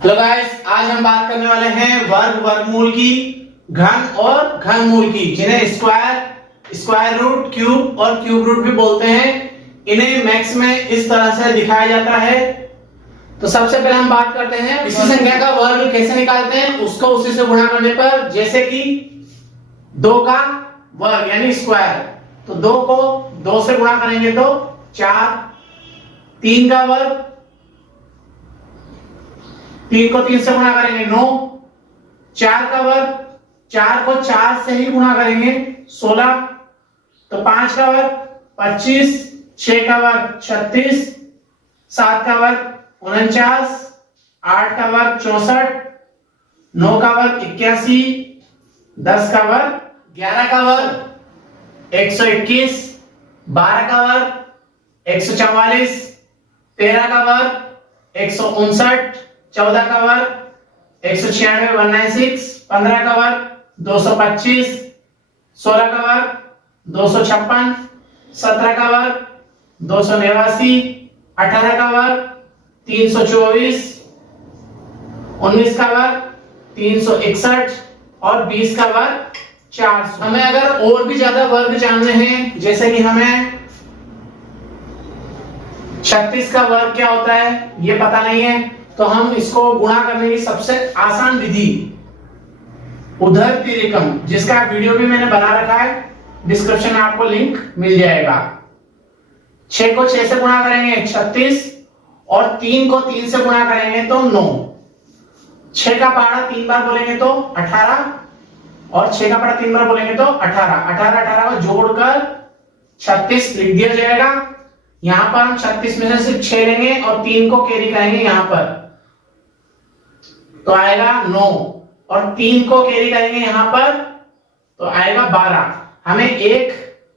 Hello guys, आज हम बात करने वाले हैं वर्ग वर्गमूल की, घन और घनमूल की, जिन्हें स्क्वायर रूट, क्यूब और क्यूब रूट भी बोलते हैं। इन्हें मैथ्स में इस तरह से दिखाया जाता है। तो सबसे पहले हम बात करते हैं इसी संख्या का वर्ग कैसे निकालते हैं, उसको उसी से गुणा करने पर। जैसे कि 2 का वर्ग यानी स्क्वायर, तो 2 को 2 से गुणा करेंगे तो 4। 3 का वर्ग, 3 को 3 से गुणा करेंगे 9। 4 का वर्ग, 4 को 4 से ही गुणा करेंगे 16। तो 5 का वर्ग 25, 6 का वर्ग 36, 7 का वर्ग 49, 8 का वर्ग 64, 9 का वर्ग 81, 10 का वर्ग 11 का वर्ग 121, 12 का वर्ग 144, 13 का वर्ग 159, 14 का वर्ग 196 196, 15 का वर्ग 225, 16 का वर्ग 256, 17 का वर्ग 289, 18 का वर्ग 324, 19 का वर्ग 361 और 20 का वर्ग 400। हमें अगर और भी ज्यादा वर्ग जानने हैं, जैसे कि हमें 36 का वर्ग क्या होता है ये पता नहीं है, तो हम इसको गुणा करने की सबसे आसान विधि उधर तिर्यकम, जिसका वीडियो भी मैंने बना रखा है, डिस्क्रिप्शन में आपको लिंक मिल जाएगा। 6 को 6 से गुणा करेंगे 36 और 3 को 3 से गुणा करेंगे तो 9। 6 का पहाड़ा 3 बार बोलेंगे तो 18 और 6 का पहाड़ा 3 बार बोलेंगे तो 18। 18 को जोड़कर 36 लिख दिया जाएगा। यहां पर हम 36 में से सिर्फ 6 लेंगे और 3 को कैरी करेंगे यहां पर, तो आएगा 9 और 3 को कैरी करेंगे यहां पर तो आएगा 12। हमें एक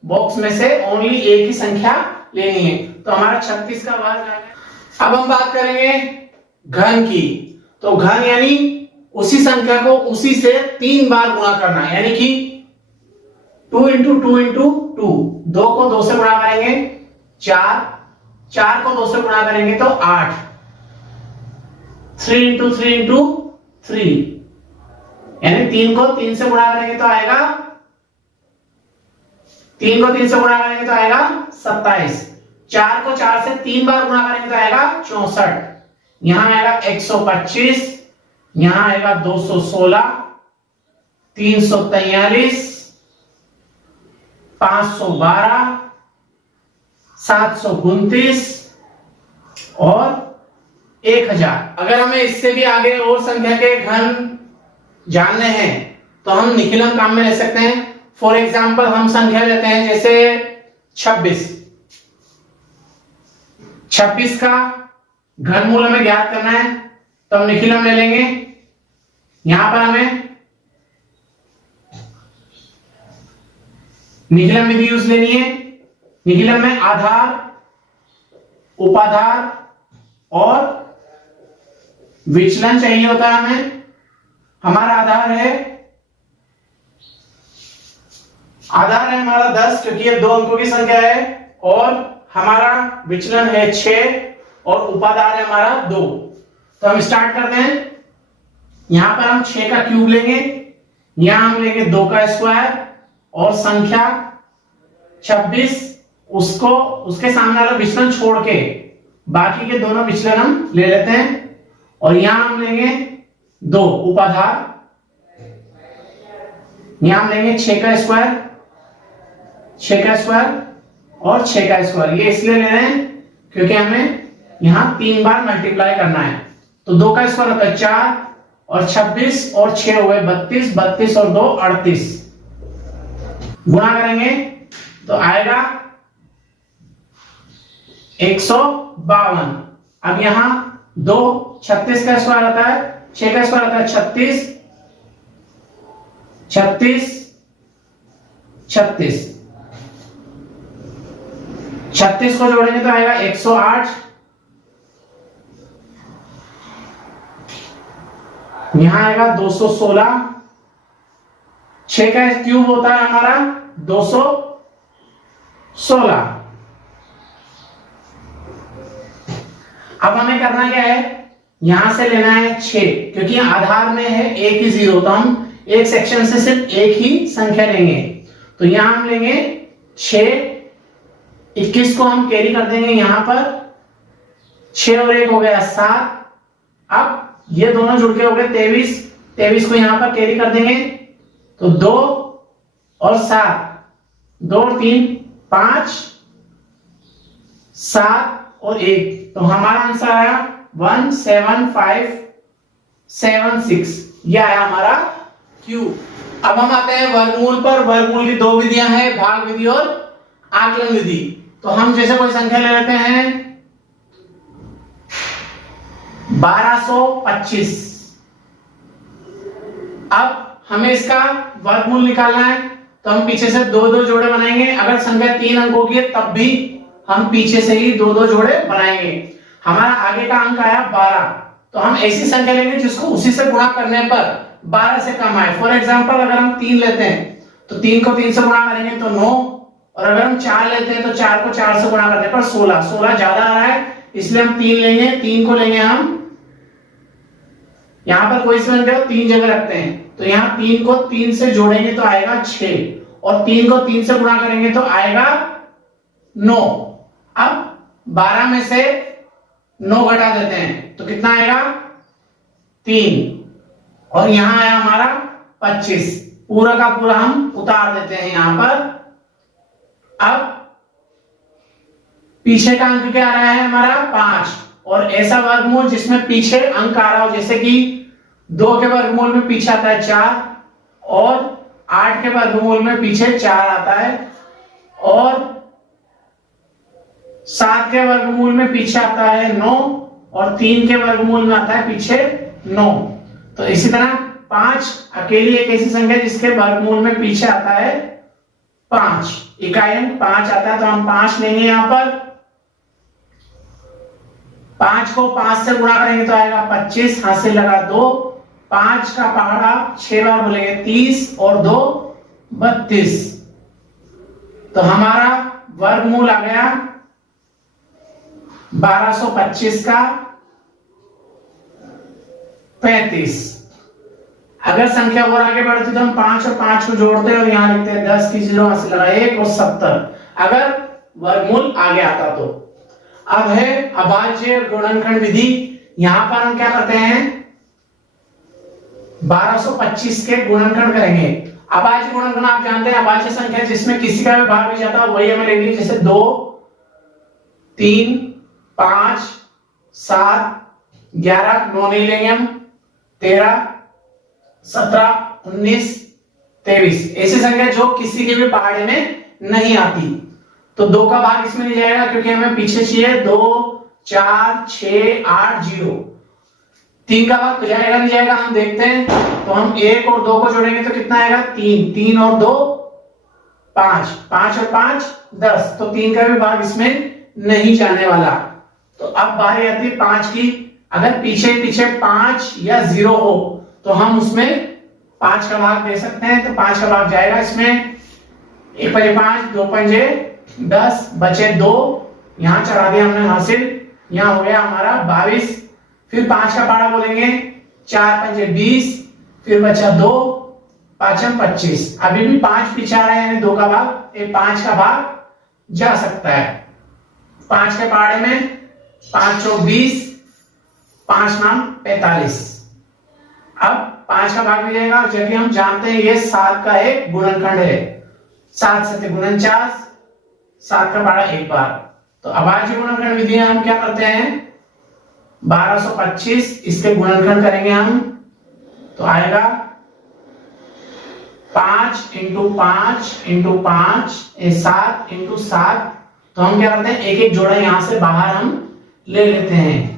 बॉक्स में से ओनली एक ही संख्या लेनी है, तो हमारा 36 का वर्ग आएगा। अब हम बात करेंगे घन की। तो घन यानी उसी संख्या को उसी से 3 बार गुणा करना, यानी कि 2 इंटू 2 इंटू 2। 2 को 2 से गुणा करेंगे 4, 4 को 2 से गुणा करेंगे तो 8। 3 इंटू 3 इंटू 3, यानी 3 को 3 से गुणा करेंगे तो आएगा 3 को 3 से गुणा करेंगे तो आएगा 27। 4 को 4 से 3 बार गुणा करेंगे तो आएगा 64। यहां आएगा 125, यहां आएगा 216, 343, 512, 729 और 1000। अगर हमें इससे भी आगे और संख्या के घन जानने हैं तो हम निखिलम काम में ले सकते हैं। फॉर एग्जाम्पल हम संख्या लेते हैं जैसे 26। 26 का घनमूल हमें ज्ञात करना है, तो हम निखिलम ले लेंगे। यहां पर हमें निखिलम विधि यूज लेनी है। निखिलम में आधार, उपाधार और विचलन चाहिए होता है हमें। हमारा आधार है हमारा 10, क्योंकि ये 2 अंकों की संख्या है, और हमारा विचलन है 6 और उपाधार है हमारा 2। तो हम स्टार्ट करते हैं। यहां पर हम 6 का क्यूब लेंगे, यहां हम लेंगे 2 का स्क्वायर और संख्या 26, उसको उसके सामने वाला विचलन छोड़ के बाकी के दोनों विचलन हम ले लेते हैं। और यहां हम लेंगे 2 उपाधार, यहां हम लेंगे 6 का स्क्वायर, 6 का स्क्वायर और 6 का स्क्वायर। ये इसलिए ले रहे हैं क्योंकि हमें यहां 3 बार मल्टीप्लाई करना है। तो 2 का स्क्वायर होता है 4 और 26 और 6 हुए 32, 32 और 2 38। गुणा करेंगे तो आएगा 152। अब यहां 2 36 का स्क्वायर आता है, 6 का स्क्वायर आता है 36, 36, 36। 36 को जोड़ेंगे तो आएगा 108। यहां आएगा 216। 6 का क्यूब होता है हमारा 216। अब हमें करना क्या है, यहां से लेना है 6, क्योंकि आधार में है एक ही 0, तो हम एक सेक्शन से सिर्फ एक ही संख्या लेंगे। तो यहां हम लेंगे 6, 21 को हम कैरी कर देंगे यहां पर, 6 और 1 हो गया 7। अब ये दोनों जुड़ के हो गए 23, 23 को यहां पर कैरी कर देंगे, तो 2 और 7, 2 और 3 5, 7 और 1, तो हमारा आंसर आया 17576, ये आया हमारा Q। अब हम आते हैं वर्गमूल पर। वर्गमूल की दो विधियां हैं, भाग विधि और आकलन विधि। तो हम जैसे कोई संख्या ले लेते हैं 1225, अब हमें इसका वर्गमूल निकालना है, तो हम पीछे से दो दो जोड़े बनाएंगे। अगर संख्या 3 अंकों की है तब भी हम पीछे से ही दो दो जोड़े बनाएंगे। हमारा आगे का अंक आया 12, तो हम ऐसी संख्या लेंगे जिसको उसी से गुणा करने पर 12 से कम आए। फॉर एग्जांपल अगर हम 3 लेते हैं तो 3 को 3 से गुणा करेंगे तो 9, और अगर हम 4 लेते हैं तो 4 को 4 से गुणा करने पर 16। 16 ज्यादा आ रहा है, इसलिए हम 3 लेंगे। 3 को लेंगे हम, यहां पर कोई सी संख्या 3 जगह रखते हैं, तो यहाँ 3 को 3 से जोड़ेंगे तो आएगा 6, और 3 को 3 से गुणा करेंगे तो आएगा 9। अब 12 में से 9 घटा देते हैं तो कितना आएगा 3, और यहां आया हमारा 25। पूरा का पूरा हम उतार देते हैं यहां पर। अब पीछे का अंक क्या आ रहा है हमारा 5, और ऐसा वर्गमूल जिसमें पीछे अंक आ रहा हो, जैसे कि 2 के वर्गमूल में पीछे आता है 4, और 8 के वर्गमूल में पीछे 4 आता है, और 7 के वर्गमूल में पीछे आता है 9, और 3 के वर्गमूल में आता है पीछे 9। तो इसी तरह 5 अकेली एक ऐसी संख्या जिसके वर्गमूल में पीछे आता है 5, इकाई अंक 5 आता है, तो हम 5 लेंगे यहां पर। 5 को 5 से गुणा करेंगे तो आएगा 25, हाथ से लगा 2, 5 का पहाड़ा 6 बार बोलेंगे 30, और 2 32, तो हमारा वर्गमूल आ गया 1225 का 35। अगर संख्या और आगे बढ़ती तो हम 5 और 5 को जोड़ते हैं और यहां लिखते हैं 10 की 0 हाथ से लगा 1 और 70, अगर वर्गमूल आगे आता तो। अब है अभाज्य गुणनखंड विधि। यहां पर हम क्या करते हैं 1225 के गुणनखंड करेंगे। अभाज्य गुणनखंड आप जानते हैं, अभाज्य संख्या जिसमें किसी का भी भाग नहीं जाता वही हमें लेंगे, जैसे 2, 3, 5, 7, 11, 9 नहीं लेंगे हम, 13, 17, 19, 23, ऐसी संख्या जो किसी के भी पहाड़े में नहीं आती। तो 2 का भाग इसमें नहीं जाएगा क्योंकि हमें पीछे चाहिए 2, 4, 6, 8, 0। 3 का भाग जाएगा नहीं जाएगा हम देखते हैं, तो हम 1 और 2 को जोड़ेंगे तो कितना आएगा 3, 3 और 2 5, 5 और 5 10, तो 3 का भी भाग इसमें नहीं जाने वाला। तो अब बारी आती है 5 की। अगर पीछे पीछे 5 या 0 हो तो हम उसमें 5 का भाग दे सकते हैं, तो 5 का भाग जाएगा इसमें। 1 पंजे 5, 2 पंजे 10, बचे 2, यहां चढ़ा दिया हमने हासिल, यहां हो गया हमारा 22। फिर 5 का पहाड़ा बोलेंगे, 4 पंजे 20, फिर बचा 2, 5 25। अभी भी 5 पीछे आ रहे हैं, 2 का भाग, 5 का भाग जा सकता है। 5 के पहाड़े में 5 चौक 20, 5 नाम 45। अब 5 का भाग भी जाएगा, जबकि हम जानते हैं ये 7 का एक गुणनखंड है, 7 7 49, 7 का पहाड़ा 1 बार। तो अभाज्य गुणनखंड विधि हम क्या करते हैं 1225, इसके गुणनखंड करेंगे हम, तो आएगा 5 × 5 × 5 7 × 7। तो हम क्या करते हैं एक एक जोड़ा यहां से बाहर हम ले लेते हैं।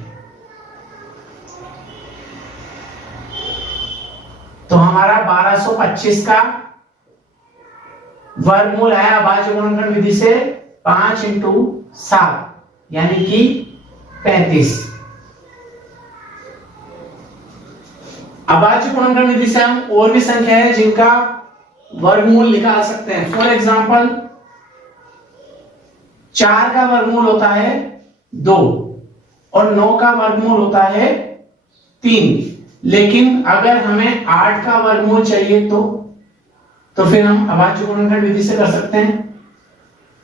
तो हमारा 1225 का वर्गमूल है अभाज्य गुणनखंड विधि से 5 × 7 यानी कि 35। अभाज्य गुणनखंड विधि से हम और भी संख्या है जिनका वर्गमूल निकाल सकते हैं। फॉर एग्जांपल 4 का वर्गमूल होता है 2 और 9 का वर्गमूल होता है 3। लेकिन अगर हमें 8 का वर्गमूल चाहिए तो फिर हम अभाज्य गुणनखंड विधि से कर सकते हैं।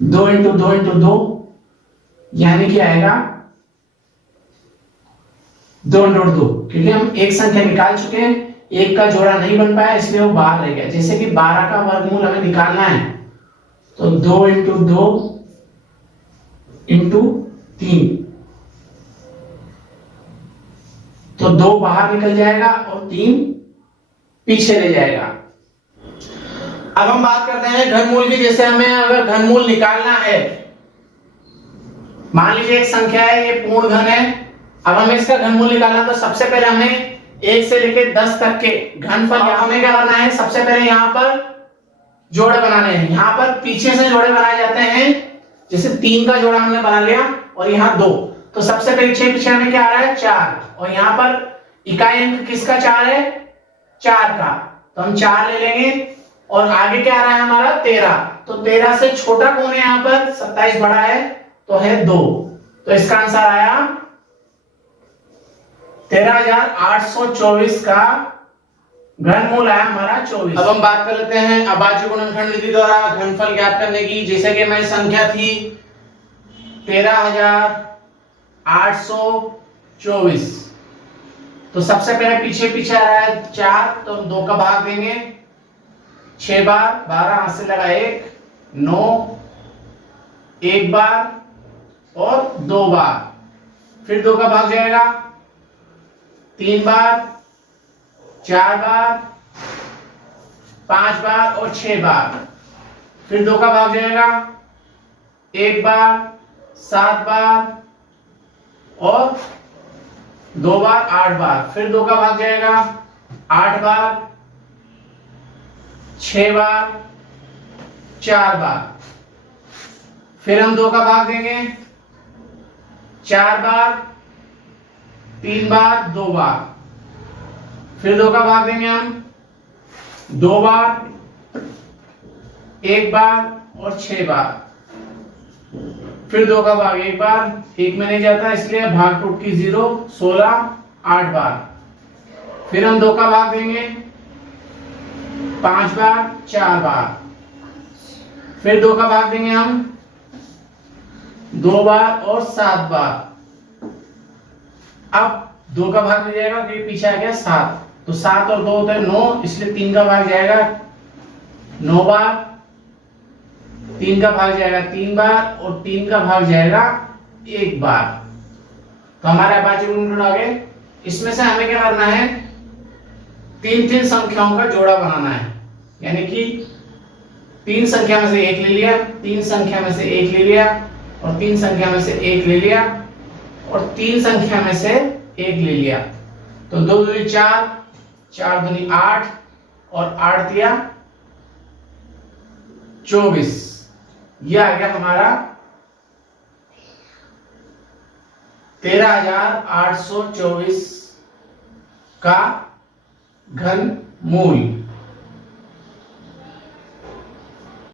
2 इंटू 2 इंटू 2 यानी कि आएगा 2 इंटू 2, क्योंकि हम एक संख्या निकाल चुके हैं, एक का जोड़ा नहीं बन पाया इसलिए वो बाहर रह गया। जैसे कि 12 का वर्गमूल हमें निकालना है तो 2 इंटू 2 इंटू 3, तो 2 बाहर निकल जाएगा और 3 पीछे ले जाएगा। अब हम बात करते हैं घनमूल की। जैसे हमें अगर घनमूल निकालना है, मान लीजिए एक संख्या है, ये पूर्ण घन है, अब हमें इसका घनमूल निकालना, तो सबसे पहले हमें 1 से लेकर 10 तक के घनफल हमें क्या करना है, सबसे पहले यहाँ पर जोड़े बनाने हैं। यहाँ पर पीछे से जोड़े बनाए जाते हैं, जैसे 3 का जोड़ा हमने बना लिया और यहाँ 2, तो सबसे पीछे हमें क्या आ रहा है 4, और यहाँ पर इकाई अंक किसका 4 है, 4 का, तो हम 4 ले लेंगे। और आगे क्या आ रहा है हमारा 13, तो 13 से छोटा कौन है यहाँ पर, 27 बड़ा है तो है 2, तो इसका आंसर आया 13,824 का घनमूल आया हमारा 24। अब हम बात कर लेते हैं अभाज्य गुणनखंड विधि द्वारा घनफल ज्ञात करने की। जैसे कि हमारी संख्या थी 13,824, तो सबसे पहले पीछे आ रहा है 4, तो हम 2 का भाग देंगे 6 बार, 12 हाथ से लगा 1, 9 1 बार और 2 बार, फिर 2 का भाग जाएगा 3 बार, 4 बार, 5 बार और 6 बार, फिर 2 का भाग जाएगा 1 बार, 7 बार और 2 बार, 8 बार, फिर 2 का भाग जाएगा 8 बार, 6 बार, 4 बार, फिर हम 2 का भाग देंगे 4 बार, 3 बार, 2 बार, फिर 2 का भाग देंगे हम 2 बार, 1 बार और 6 बार, फिर 2 का भाग 1 बार, 1 में नहीं जाता इसलिए भाग टूट की 0, 16 8 बार, फिर हम 2 का भाग देंगे 5 बार, 4 बार, फिर 2 का भाग देंगे हम 2 बार और 7 बार। अब 2 का भाग मिल जाएगा क्योंकि पीछे आ गया 7, तो 7 और 2 होता है 9, इसलिए 3 का भाग जाएगा 9 बार, 3 का भाग जाएगा 3 बार और 3 का भाग जाएगा 1 बार। तो हमारे अभाज्य गुणनखंड आ गए। इसमें से हमें क्या करना है, 3 संख्याओं का जोड़ा बनाना है, यानी कि 3 संख्या में से 1 ले लिया, 3 संख्या में से 1 ले लिया और 3 संख्या में से 1 ले लिया और 3 संख्या में से 1 ले लिया, तो 2 दूनी 4, 4 दूनी 8 और 8 दिया 24। ये आ गया हमारा 13,824 का घनमूल।